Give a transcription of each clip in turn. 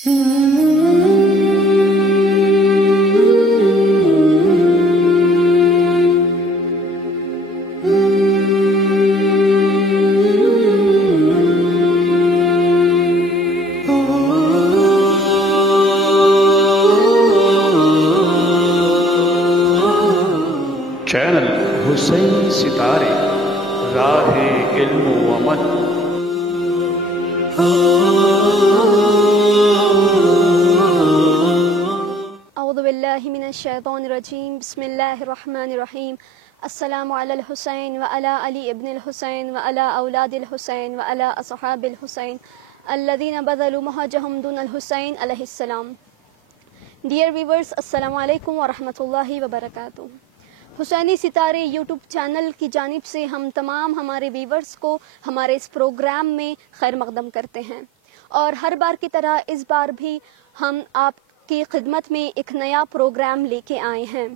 Channel حسین ستارے راہ علم و عمل۔ اعوذ باللہ من الشیطان الرجیم، بسم اللہ الرحمن الرحیم۔ السلام علی الحسین وعلی علی ابن الحسین وعلی اولاد الحسین وعلی اصحاب الحسین الذین بذلوا مہجہم دون الحسین علیہ السلام۔ ڈیئر ویورز، السلام علیکم ورحمۃ اللہ وبرکاتہ۔ حسینی ستارے یوٹیوب چینل کی جانب سے ہم تمام ہمارے ویورز کو ہمارے اس پروگرام میں خیر مقدم کرتے ہیں، اور ہر بار کی طرح اس بار بھی ہم آپ کی خدمت میں ایک نیا پروگرام لے کے آئے ہیں،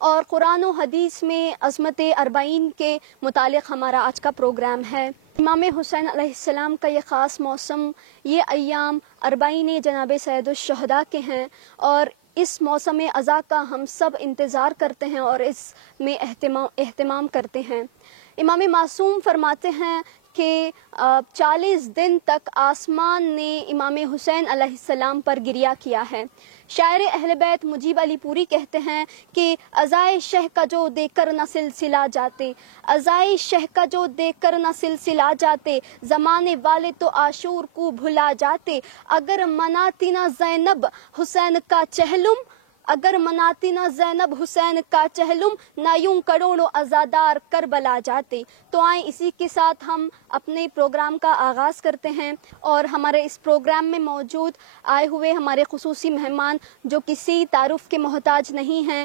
اور قرآن و حدیث میں عظمت اربعین کے متعلق ہمارا آج کا پروگرام ہے۔ امام حسین علیہ السلام کا یہ خاص موسم، یہ ایام اربعین جناب سید الشہداء کے ہیں، اور اس موسم عزا کا ہم سب انتظار کرتے ہیں اور اس میں اہتمام کرتے ہیں۔ امام معصوم فرماتے ہیں کہ 40 دن تک آسمان نے امام حسین علیہ السلام پر گریہ کیا ہے۔ شاعر اہل بیت مجیب علی پوری کہتے ہیں کہ عزائے شہ کا جو دیکھ کر نہ سلسلہ جاتے، عزائے شہ کا جو دیکھ کر نہ سلسلہ جاتے، زمانے والے تو عاشور کو بھلا جاتے، اگر مناتی نہ زینب حسین کا چہلم، اگر مناتی نہ زینب حسین کا چہلم، نہ یوں کروڑوں عزادار کربلا جاتے۔ تو آئیں اسی کے ساتھ ہم اپنے پروگرام کا آغاز کرتے ہیں، اور ہمارے اس پروگرام میں موجود آئے ہوئے ہمارے خصوصی مہمان جو کسی تعارف کے محتاج نہیں ہیں،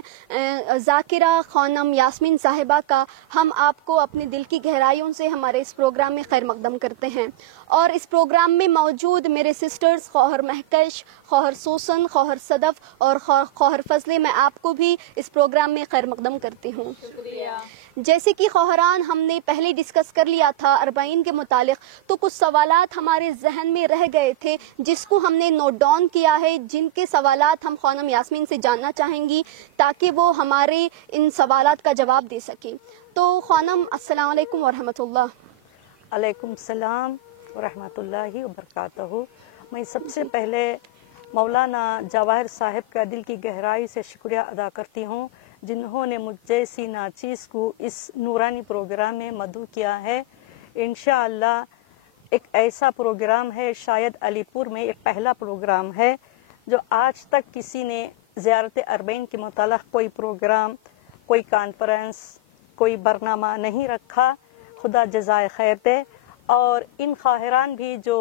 ذاکرہ خانم یاسمین صاحبہ کا ہم آپ کو اپنے دل کی گہرائیوں سے ہمارے اس پروگرام میں خیر مقدم کرتے ہیں۔ اور اس پروگرام میں موجود میرے سسٹرز خواہر مہکش، خواہر سوسن، خواہر صدف اور خواہر فضلے، میں آپ کو بھی اس پروگرام میں خیر مقدم کرتی ہوں۔ جیسے کہ خواہران ہم نے پہلے ڈسکس کر لیا تھا اربعین کے متعلق، تو کچھ سوالات ہمارے ذہن میں رہ گئے تھے جس کو ہم نے نوٹ ڈاؤن کیا ہے، جن کے سوالات ہم خانم یاسمین سے جاننا چاہیں گی تاکہ وہ ہمارے ان سوالات کا جواب دے سکیں۔ تو خانم السلام علیکم ورحمۃ اللہ۔ علیکم السلام ورحمۃ اللہ وبرکاتہ۔ میں سب سے پہلے مولانا جواہر صاحب کا دل کی گہرائی سے شکریہ ادا کرتی ہوں، جنہوں نے مجھ جیسی ناچیز کو اس نورانی پروگرام میں مدعو کیا ہے۔ انشاءاللہ ایک ایسا پروگرام ہے، شاید علی پور میں ایک پہلا پروگرام ہے جو آج تک کسی نے زیارت اربعین کے متعلق کوئی پروگرام، کوئی کانفرنس، کوئی برنامہ نہیں رکھا۔ خدا جزائے خیر دے۔ اور ان خواہران بھی جو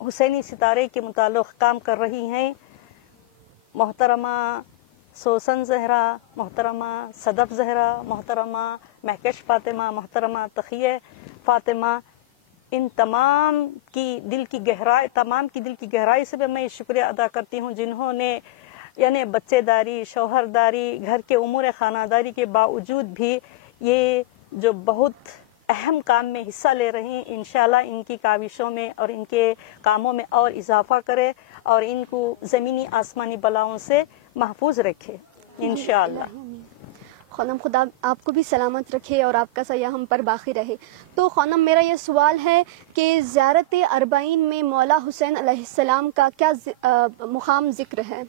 حسینی ستارے کے متعلق کام کر رہی ہیں، محترمہ سوسن زہرا، محترمہ صدف زہرا، محترمہ مہکش فاطمہ، محترمہ تقیہ فاطمہ، ان تمام کی دل کی گہرائی سے بھی میں شکریہ ادا کرتی ہوں، جنہوں نے یعنی بچے داری، شوہر داری، گھر کے امور خانہ داری کے باوجود بھی یہ جو بہت اہم کام میں حصہ لے رہی ہیں، انشاءاللہ ان کی کاوشوں میں اور ان کے کاموں میں اور اضافہ کرے اور ان کو زمینی آسمانی بلاؤں سے محفوظ رکھے انشاءاللہ۔ خانم خدا آپ کو بھی سلامت رکھے اور آپ کا سایہ ہم پر باقی رہے۔ تو خانم میرا یہ سوال ہے کہ زیارت اربعین میں مولا حسین علیہ السلام کا کیا مقام ذکر ہے؟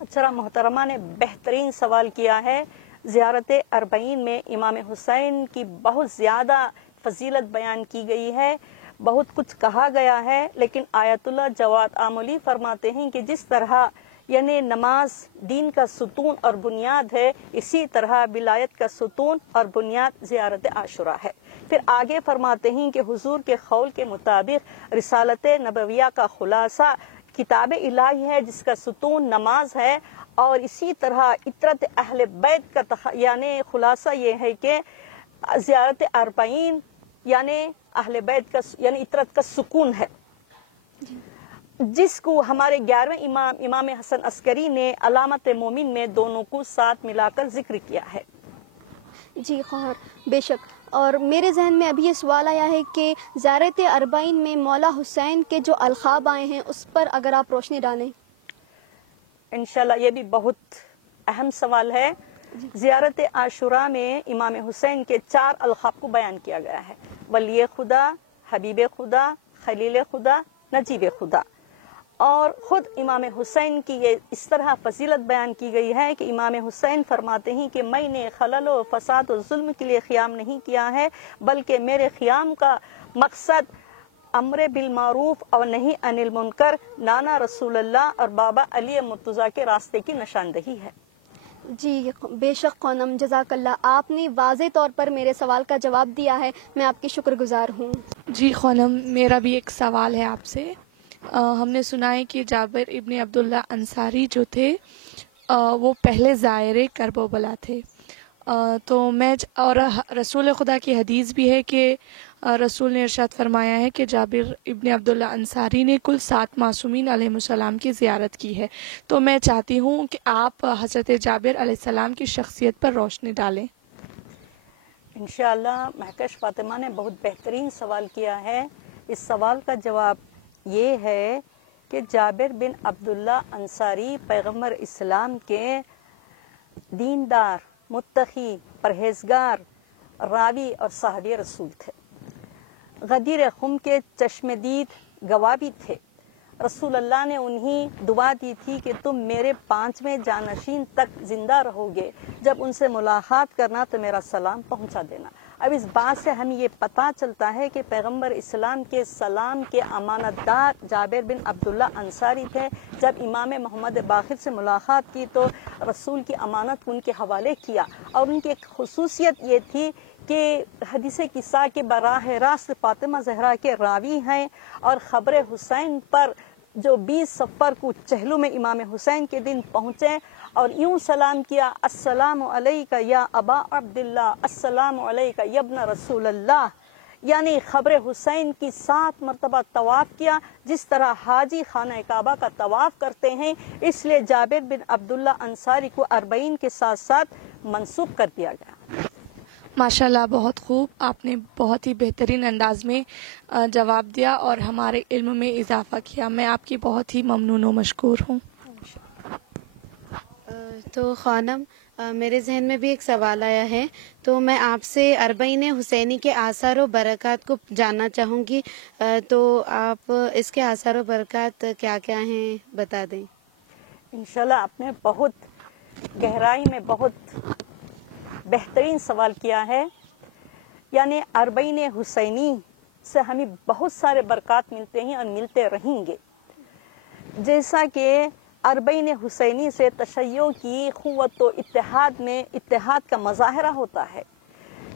اچھا، محترمہ نے بہترین سوال کیا ہے۔ زیارت اربعین میں امام حسین کی بہت زیادہ فضیلت بیان کی گئی ہے، بہت کچھ کہا گیا ہے، لیکن آیت اللہ جواد آملی فرماتے ہیں کہ جس طرح یعنی نماز دین کا ستون اور بنیاد ہے، اسی طرح ولایت کا ستون اور بنیاد زیارت عاشورہ ہے۔ پھر آگے فرماتے ہیں کہ حضور کے قول کے مطابق رسالت نبویہ کا خلاصہ کتاب الہی ہے، جس کا ستون نماز ہے، اور اسی طرح عطرت اہل بیت کا یعنی خلاصہ یہ ہے کہ زیارت اربعین یعنی اہل بیت کا یعنی عطرت کا سکون ہے، جس کو ہمارے 11ویں امام حسن عسکری نے علامت مومن میں دونوں کو ساتھ ملا کر ذکر کیا ہے۔ جی خواہر، بے شک اور میرے ذہن میں ابھی یہ سوال آیا ہے کہ زیارت اربعین میں مولا حسین کے جو القاب آئے ہیں اس پر اگر آپ روشنی ڈالیں. انشاءاللہ یہ بھی بہت اہم سوال ہے. زیارت عاشوراء میں امام حسین کے 4 القاب کو بیان کیا گیا ہے: ولی خدا، حبیب خدا، خلیل خدا، نجیب خدا. اور خود امام حسین کی یہ اس طرح فضیلت بیان کی گئی ہے کہ امام حسین فرماتے ہیں کہ میں نے خلل و فساد و ظلم کے لیے قیام نہیں کیا ہے، بلکہ میرے قیام کا مقصد امر بالمعروف اور نہیں عن المنکر، نانا رسول اللہ اور بابا علی مرتضیٰ کے راستے کی نشاندہی ہے. جی بے شک خانم، جزاک اللہ، آپ نے واضح طور پر میرے سوال کا جواب دیا ہے، میں آپ کی شکر گزار ہوں. جی خانم، میرا بھی ایک سوال ہے آپ سے. ہم نے سنا ہے کہ جابر ابن عبداللہ انصاری جو تھے وہ پہلے زائر کربلا تھے. تو میں اور رسول خدا کی حدیث بھی ہے کہ رسول نے ارشاد فرمایا ہے کہ جابر ابن عبداللہ انصاری نے کل 7 معصومین علیہ السلام کی زیارت کی ہے. تو میں چاہتی ہوں کہ آپ حضرت جابر علیہ السلام کی شخصیت پر روشنی ڈالیں. انشاءاللہ مہکش فاطمہ نے بہت بہترین سوال کیا ہے. اس سوال کا جواب یہ ہے کہ جابر بن عبداللہ انصاری پیغمبر اسلام کے دیندار، متقی، پرہیزگار، راوی اور صحابی رسول تھے. غدیر خم کے چشم دید گواہ بھی تھے. رسول اللہ نے انہیں دعا دی تھی کہ تم میرے 5ویں جانشین تک زندہ رہو گے، جب ان سے ملاقات کرنا تو میرا سلام پہنچا دینا. اب اس بات سے ہمیں یہ پتہ چلتا ہے کہ پیغمبر اسلام کے سلام کے امانت دار جابر بن عبداللہ انصاری تھے. جب امام محمد باقر سے ملاقات کی تو رسول کی امانت ان کے حوالے کیا، اور ان کی ایک خصوصیت یہ تھی کہ حدیث قصہ کے براہ راست فاطمہ زہرا کے راوی ہیں، اور خبر حسین پر جو 20 صفر کو چہلو میں امام حسین کے دن پہنچے اور یوں سلام کیا: السلام علیکہ یا ابا عبداللہ، السلام علیکہ یا ابن رسول اللہ. یعنی خبر حسین کی 7 مرتبہ طواف کیا، جس طرح حاجی خانہ کعبہ کا طواف کرتے ہیں. اس لیے جابر بن عبداللہ انصاری کو 40 کے ساتھ ساتھ منسوب کر دیا گیا. ماشاءاللہ، بہت خوب، آپ نے بہت ہی بہترین انداز میں جواب دیا اور ہمارے علم میں اضافہ کیا. میں آپ کی بہت ہی ممنون و مشکور ہوں. تو خانم، میرے ذہن میں بھی ایک سوال آیا ہے، تو میں آپ سے اربعین حسینی کے آثار و برکات کو جاننا چاہوں گی. تو آپ اس کے آثار و برکات کیا کیا ہیں بتا دیں. انشاءاللہ آپ نے بہت گہرائی میں بہت بہترین سوال کیا ہے. یعنی اربعین حسینی سے ہمیں بہت سارے برکات ملتے ہیں اور ملتے رہیں گے. جیسا کہ اربعین حسینی سے تشیع کی قوت و اتحاد میں اتحاد کا مظاہرہ ہوتا ہے.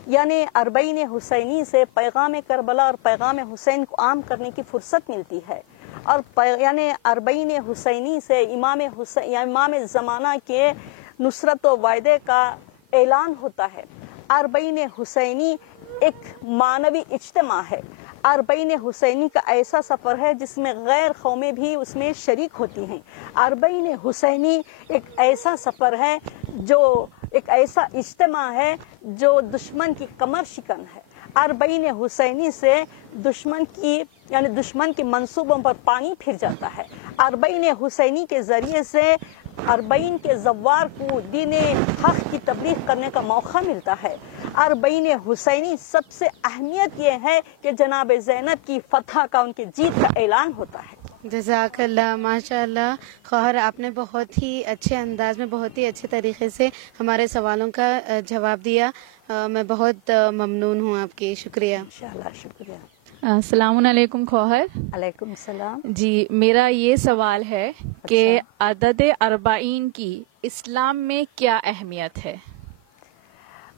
یعنی اربعین حسینی سے پیغام کربلا اور پیغام حسین کو عام کرنے کی فرصت ملتی ہے. اور یعنی اربعین حسینی سے امام زمانہ کے نصرت و وعدے کا اعلان ہوتا ہے. اربعین حسینی ایک معنوی اجتماع ہے. اربعین حسینی کا ایسا سفر ہے جس میں غیر قومیں بھی اس میں شریک ہوتی ہیں. اربعین حسینی ایک ایسا سفر ہے جو ایک ایسا اجتماع ہے جو دشمن کی کمر شکن ہے. اربعین حسینی سے دشمن کی منصوبوں پر پانی پھر جاتا ہے. اربعین حسینی کے ذریعے سے 40 کے زوار کو دین حق کی تبلیغ کرنے کا موقع ملتا ہے. اربعین حسینی سب سے اہمیت یہ ہے کہ جناب زینب کی فتح کا، ان کی جیت کا اعلان ہوتا ہے. جزاک اللہ، ماشاء اللہ. خواہر، آپ نے بہت ہی اچھے انداز میں، بہت ہی اچھے طریقے سے ہمارے سوالوں کا جواب دیا. میں بہت ممنون ہوں آپ کی. شکریہ. انشاءاللہ شکریہ. السلام علیکم خواہر. علیکم السلام. جی، میرا یہ سوال ہے کہ عدد 40 کی اسلام میں کیا اہمیت ہے؟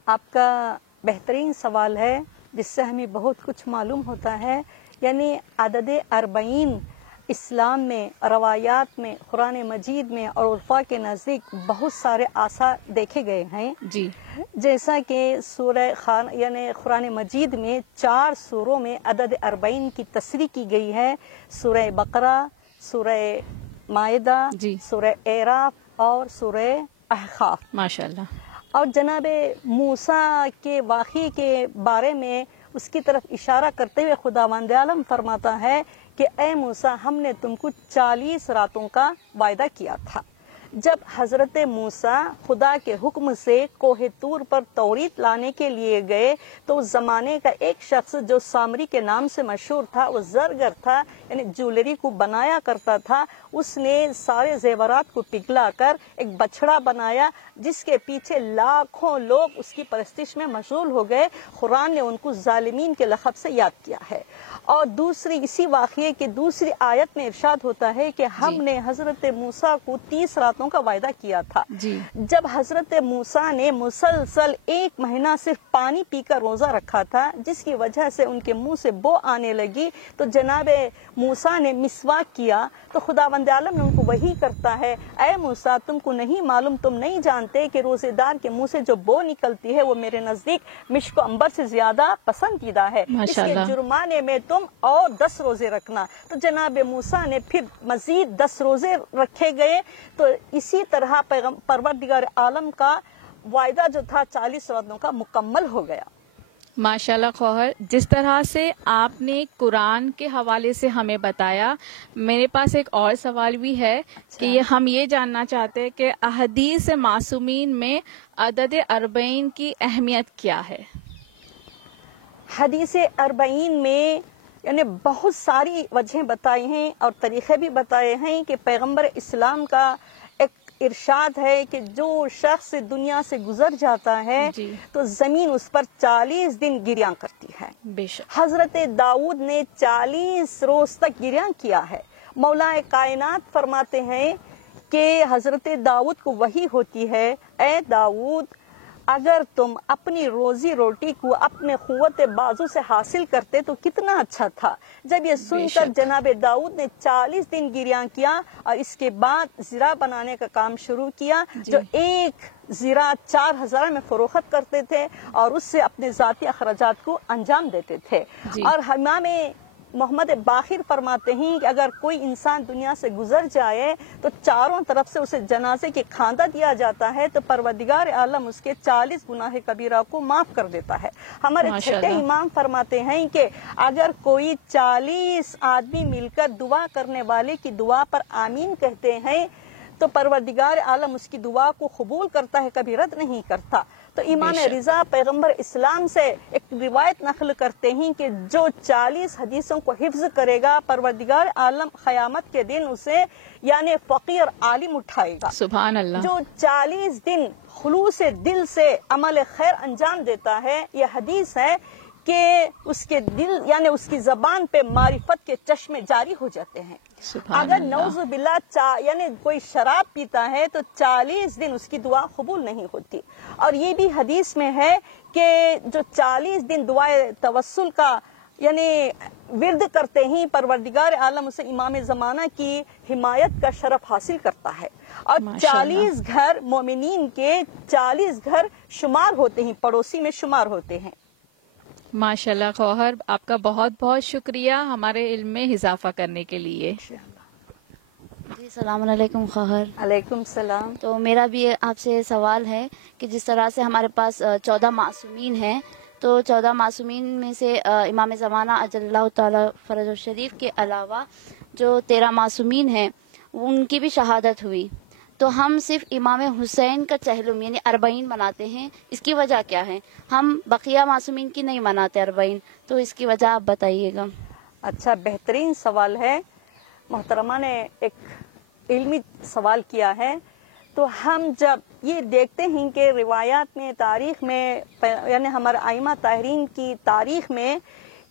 آپ کا بہترین سوال ہے جس سے ہمیں بہت کچھ معلوم ہوتا ہے. یعنی عدد 40 اسلام میں، روایات میں، قرآن مجید میں اور عرفا کے نزدیک بہت سارے آثار دیکھے گئے ہیں. جی، جیسا کہ یعنی قرآن مجید میں 4 سوروں میں عدد 40 کی تصریح کی گئی ہے. سورہ بقرہ، سورہ مائدہ، جی، سورہ اعراف اور سورہ احقاف. ماشاءاللہ. اور جناب موسیٰ کے واقعے کے بارے میں اس کی طرف اشارہ کرتے ہوئے خداوند عالم فرماتا ہے کہ اے موسیٰ، ہم نے تم کو 40 راتوں کا وعدہ کیا تھا۔ جب حضرت موسیٰ خدا کے حکم سے کوہ طور پر توریت لانے کے لیے گئے تو اس زمانے کا ایک شخص جو سامری کے نام سے مشہور تھا، وہ زرگر تھا، یعنی جولری کو بنایا کرتا تھا، اس نے سارے زیورات کو پگھلا کر ایک بچڑا بنایا جس کے پیچھے لاکھوں لوگ اس کی پرستش میں مشغول ہو گئے۔ قرآن نے ان کو ظالمین کے لقب سے یاد کیا ہے۔ اور دوسری اسی واقعے کی دوسری آیت میں ارشاد ہوتا ہے کہ ہم نے حضرت موسیٰ کو 30 راتوں کا وعدہ کیا تھا۔ جب حضرت موسیٰ نے مسلسل 1 مہینہ صرف پانی پی کر روزہ رکھا تھا، جس کی وجہ سے ان کے منہ سے بو آنے لگی، تو جناب موسیٰ نے مسواک کیا تو خداوند عالم نے ان کو وحی کرتا ہے، اے موسیٰ، تم کو نہیں معلوم، تم نہیں جانتے کہ روزے دار کے منہ سے جو بو نکلتی ہے وہ میرے نزدیک مشک و عنبر سے زیادہ پسندیدہ ہے، اس کے جرمانے میں تم اور 10 روزے رکھنا۔ تو جناب موسیٰ نے پھر مزید 10 روزے رکھے گئے، تو اسی طرح پروردگار عالم کا وعدہ جو تھا 40 راتوں کا مکمل ہو گیا۔ ماشاءاللہ خواہر، جس طرح سے آپ نے قرآن کے حوالے سے ہمیں بتایا، میرے پاس ایک اور سوال بھی ہے کہ ہم یہ جاننا چاہتے ہیں کہ احادیث معصومین میں عدد 40 کی اہمیت کیا ہے؟ حدیث 40 میں یعنی بہت ساری وجہیں بتائی ہیں اور طریقے بھی بتائے ہیں کہ پیغمبر اسلام کا ایک ارشاد ہے کہ جو شخص دنیا سے گزر جاتا ہے تو زمین اس پر 40 دن گریاں کرتی ہے۔ بے شک حضرت داؤد نے 40 روز تک گریاں کیا ہے۔ مولا کائنات فرماتے ہیں کہ حضرت داؤد کو وحی ہوتی ہے، اے داؤد، اگر تم اپنی روزی روٹی کو اپنے قوت بازو سے حاصل کرتے تو کتنا اچھا تھا۔ جب یہ سن کر جناب داؤد نے 40 دن گریاں کیا اور اس کے بعد زرہ بنانے کا کام شروع کیا، جو ایک زرہ 4000 میں فروخت کرتے تھے اور اس سے اپنے ذاتی اخراجات کو انجام دیتے تھے۔ اور امام محمد باقر فرماتے ہیں کہ اگر کوئی انسان دنیا سے گزر جائے تو چاروں طرف سے اسے جنازے کے کھاندہ دیا جاتا ہے تو پروردگار عالم اس کے 40 گناہ کبیرہ کو معاف کر دیتا ہے۔ ہمارے چھٹے امام فرماتے ہیں کہ اگر کوئی 40 آدمی مل کر دعا کرنے والے کی دعا پر آمین کہتے ہیں تو پروردگار عالم اس کی دعا کو قبول کرتا ہے، کبھی رد نہیں کرتا۔ تو امام رضا پیغمبر اسلام سے ایک روایت نقل کرتے ہیں کہ جو 40 حدیثوں کو حفظ کرے گا پروردگار عالم قیامت کے دن اسے یعنی فقیر عالم اٹھائے گا۔ سبحان اللہ۔ جو 40 دن خلوص دل سے عمل خیر انجام دیتا ہے، یہ حدیث ہے کہ اس کے دل یعنی اس کی زبان پہ معرفت کے چشمے جاری ہو جاتے ہیں۔ اگر نعوذ باللہ یعنی کوئی شراب پیتا ہے تو 40 دن اس کی دعا قبول نہیں ہوتی۔ اور یہ بھی حدیث میں ہے کہ جو 40 دن دعائے توسل کا یعنی ورد کرتے ہیں پروردگار عالم اسے امام زمانہ کی حمایت کا شرف حاصل کرتا ہے۔ اور 40 گھر مومنین کے 40 گھر شمار ہوتے ہیں، پڑوسی میں شمار ہوتے ہیں۔ ماشاءاللہ خواہر، آپ کا بہت بہت شکریہ ہمارے علم میں اضافہ کرنے کے لیے۔ جی السلام علیکم خواہر۔ علیکم السلام۔ تو میرا بھی آپ سے سوال ہے کہ جس طرح سے ہمارے پاس 14 معصومین ہیں، تو 14 معصومین میں سے امام زمانہ اجل اللہ تعالی فرج الشریف کے علاوہ جو 13 معصومین ہیں ان کی بھی شہادت ہوئی، تو ہم صرف امام حسین کا چہلم یعنی 40 مناتے ہیں، اس کی وجہ کیا ہے؟ ہم بقیہ معصومین کی نہیں مناتے 40، تو اس کی وجہ آپ بتائیے گا۔ اچھا، بہترین سوال ہے۔ محترمہ نے ایک علمی سوال کیا ہے۔ تو ہم جب یہ دیکھتے ہیں کہ روایات میں، تاریخ میں، یعنی ہمارے ائمہ طاہرین کی تاریخ میں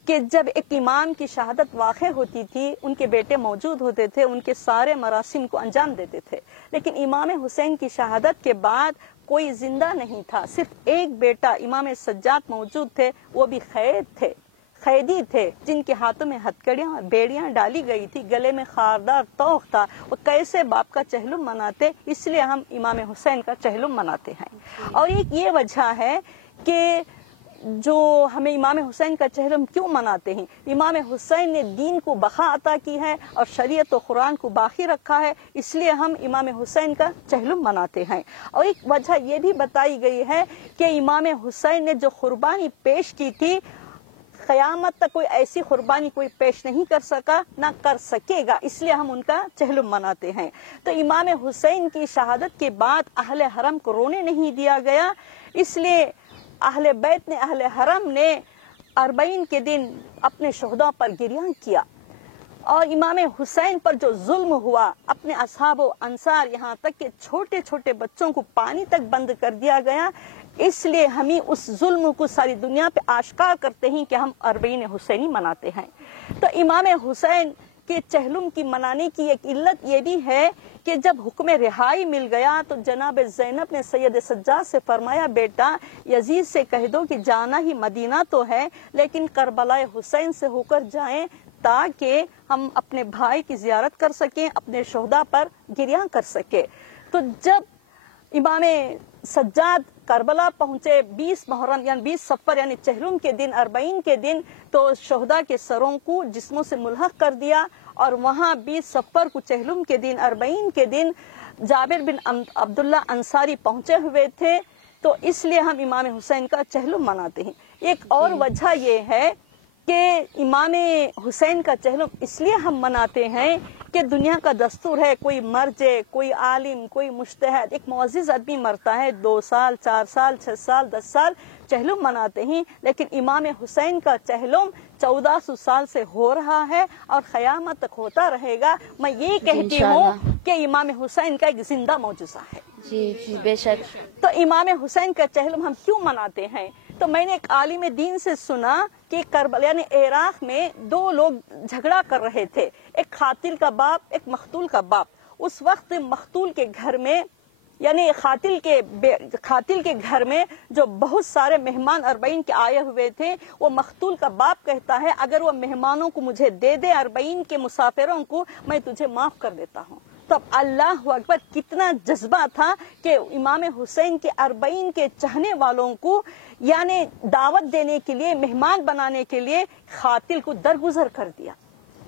کہ جب ایک امام کی شہادت واقع ہوتی تھی، ان کے بیٹے موجود ہوتے تھے، ان کے سارے مراسم کو انجام دیتے تھے، لیکن امام حسین کی شہادت کے بعد کوئی زندہ نہیں تھا، صرف ایک بیٹا امام سجاد موجود تھے، وہ بھی قیدی تھے جن کے ہاتھوں میں ہتکڑیاں بیڑیاں ڈالی گئی تھی، گلے میں خاردار توق تھا۔ وہ کیسے باپ کا چہلم مناتے؟ اس لیے ہم امام حسین کا چہلم مناتے ہیں۔ اور ایک یہ وجہ ہے کہ جو ہمیں امام حسین کا چہلم کیوں مناتے ہیں؟ امام حسین نے دین کو بقا عطا کی ہے اور شریعت و قرآن کو باقی رکھا ہے، اس لیے ہم امام حسین کا چہلم مناتے ہیں۔ اور ایک وجہ یہ بھی بتائی گئی ہے کہ امام حسین نے جو قربانی پیش کی تھی، قیامت تک کوئی ایسی قربانی کوئی پیش نہیں کر سکا، نہ کر سکے گا، اس لیے ہم ان کا چہلم مناتے ہیں۔ تو امام حسین کی شہادت کے بعد اہل حرم کو رونے نہیں دیا گیا، اس لیے اہل بیت نے، اہل حرم نے 40 کے دن اپنے شہداء پر گریان کیا، اور امام حسین پر جو ظلم ہوا، اپنے اصحاب و انصار یہاں تک کہ چھوٹے چھوٹے بچوں کو پانی تک بند کر دیا گیا، اس لیے ہمیں اس ظلم کو ساری دنیا پہ آشکار کرتے ہیں کہ ہم 40 حسینی مناتے ہیں۔ تو امام حسین کے چہلم کی منانے کی ایک علت یہ بھی ہے کہ جب حکم رہائی مل گیا تو جناب زینب نے سید سجاد سے فرمایا، بیٹا یزید سے کہہ دو کہ جانا ہی مدینہ تو ہے، لیکن کربلا حسین سے ہو کر جائیں تاکہ ہم اپنے بھائی کی زیارت کر سکیں، اپنے شہداء پر گریان کر سکیں۔ تو جب امام سجاد کربلا پہنچے 20 محرم یعنی 20 صفر یعنی چہلم کے دن، 40 کے دن، تو شہداء کے سروں کو جسموں سے ملحق کر دیا، اور وہاں 20 صفر کو چہلم کے دن، 40 کے دن جابر بن عبداللہ انصاری پہنچے ہوئے تھے، تو اس لیے ہم امام حسین کا چہلم مناتے ہیں۔ ایک اور وجہ یہ ہے کہ امام حسین کا چہلم اس لیے ہم مناتے ہیں کہ دنیا کا دستور ہے، کوئی مر جائے، کوئی عالم، کوئی مجتہد، ایک معزز آدمی مرتا ہے، 2 سال، 4 سال، 6 سال، 10 سال چہلم مناتے ہیں، لیکن امام حسین کا چہلم 1400 سال سے ہو رہا ہے اور قیامت تک ہوتا رہے گا۔ میں یہ کہتی ہوں کہ امام حسین کا ایک زندہ معجزہ ہے۔ جی بے شک۔ تو امام حسین کا چہلم ہم کیوں مناتے ہیں؟ تو میں نے ایک عالم دین سے سنا کہ کربلا یعنی عراق میں 2 لوگ جھگڑا کر رہے تھے، ایک قاتل کا باپ، ایک مقتول کا باپ۔ اس وقت مقتول کے گھر میں یعنی قاتل کے گھر میں جو بہت سارے مہمان 40 کے آئے ہوئے تھے، وہ مقتول کا باپ کہتا ہے اگر وہ مہمانوں کو مجھے دے دے، 40 کے مسافروں کو، میں تجھے معاف کر دیتا ہوں۔ تو اب اللہ اکبر، کتنا جذبہ تھا کہ امام حسین کے 40 کے چاہنے والوں کو یعنی دعوت دینے کے لیے، مہمان بنانے کے لیے قاتل کو درگزر کر دیا۔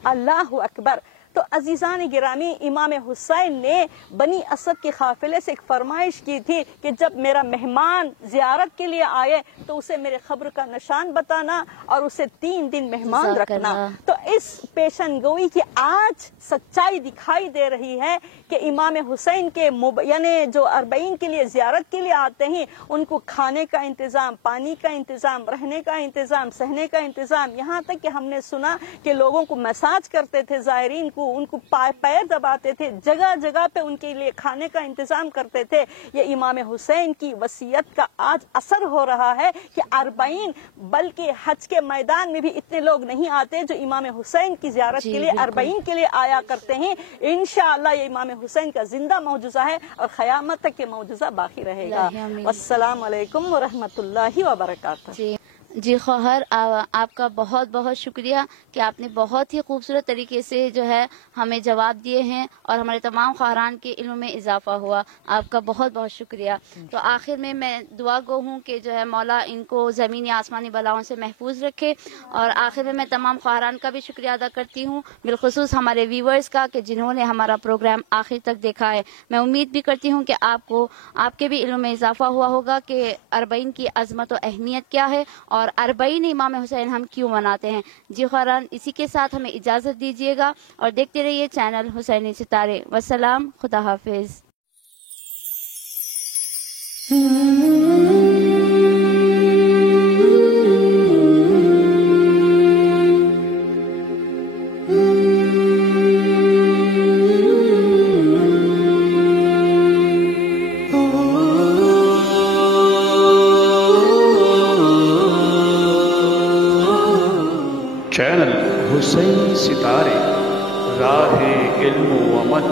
اللہ اکبر۔ تو عزیزان گرامی، امام حسین نے بنی اسد کے قافلے سے ایک فرمائش کی تھی کہ جب میرا مہمان زیارت کے لیے آئے تو اسے میرے قبر کا نشان بتانا اور اسے 3 دن مہمان رکھنا۔ تو اس پیشن گوئی کی آج سچائی دکھائی دے رہی ہے کہ امام حسین کے یعنی جو 40 کے لیے زیارت کے لیے آتے ہیں، ان کو کھانے کا انتظام، پانی کا انتظام، رہنے کا انتظام، سہنے کا انتظام، یہاں تک کہ ہم نے سنا کہ لوگوں کو مساج کرتے تھے، زائرین کو، ان کو پیر دباتے تھے، جگہ جگہ پہ ان کے لیے کھانے کا انتظام کرتے تھے۔ یہ امام حسین کی وصیت کا آج اثر ہو رہا ہے کہ 40 بلکہ حج کے میدان میں بھی اتنے لوگ نہیں آتے جو امام حسین کی زیارت کے لیے 40 کے لیے آیا کرتے ہیں۔ انشاءاللہ یہ امام حسین کا زندہ معجزہ ہے اور قیامت تک یہ معجزہ باقی رہے گا۔ السلام علیکم ورحمۃ اللہ وبرکاتہ۔ جی خواہر، آپ کا بہت بہت شکریہ کہ آپ نے بہت ہی خوبصورت طریقے سے جو ہے ہمیں جواب دیے ہیں اور ہمارے تمام خواہران کے علم میں اضافہ ہوا۔ آپ کا بہت بہت شکریہ۔ تو آخر میں دعا گو ہوں کہ جو ہے مولا ان کو زمینی آسمانی بلاؤں سے محفوظ رکھے، اور آخر میں تمام خواہران کا بھی شکریہ ادا کرتی ہوں، بالخصوص ہمارے ویورز کا کہ جنہوں نے ہمارا پروگرام آخر تک دیکھا ہے۔ میں امید بھی کرتی ہوں کہ آپ کے بھی علم میں اضافہ ہوا ہوگا کہ 40 کی عظمت و اہمیت کیا ہے اور 40 امام حسین ہم کیوں مناتے ہیں۔ جی خواہران، اسی کے ساتھ ہمیں اجازت دیجیے گا اور دیکھتے رہیے چینل حسینی ستارے۔ والسلام، خدا حافظ۔ چینل حسین ستارے، راہ علم و عمل۔